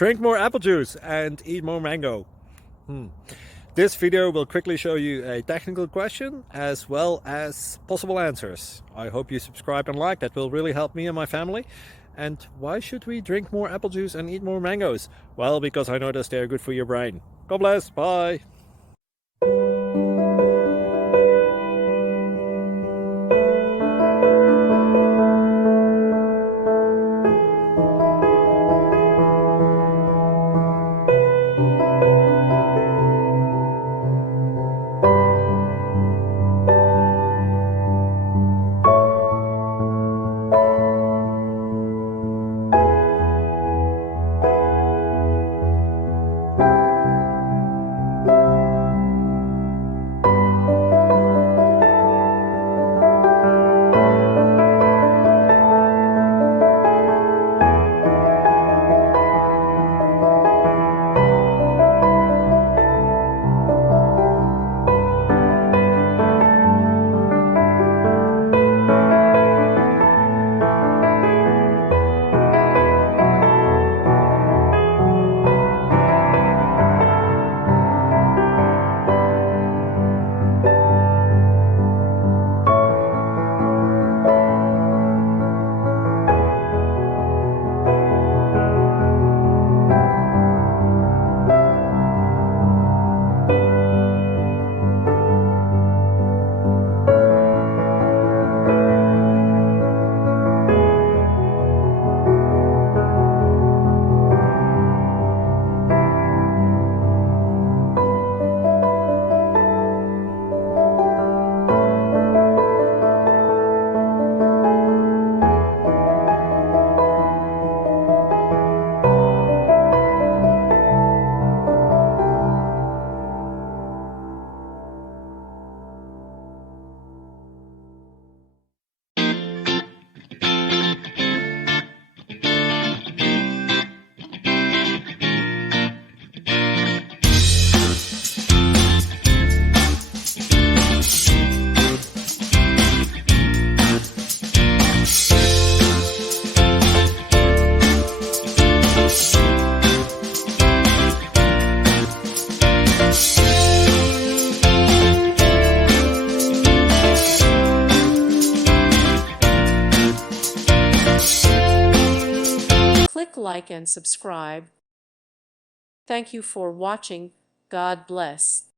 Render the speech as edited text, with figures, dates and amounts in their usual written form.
Drink more apple juice and eat more mango. This video will quickly show you a technical question as well as possible answers. I hope you subscribe and like, that will really help me and my family. And why should we drink more apple juice and eat more mangoes? Well, because I noticed they're good for your brain. God bless, bye! Click like and subscribe. Thank you for watching. God bless.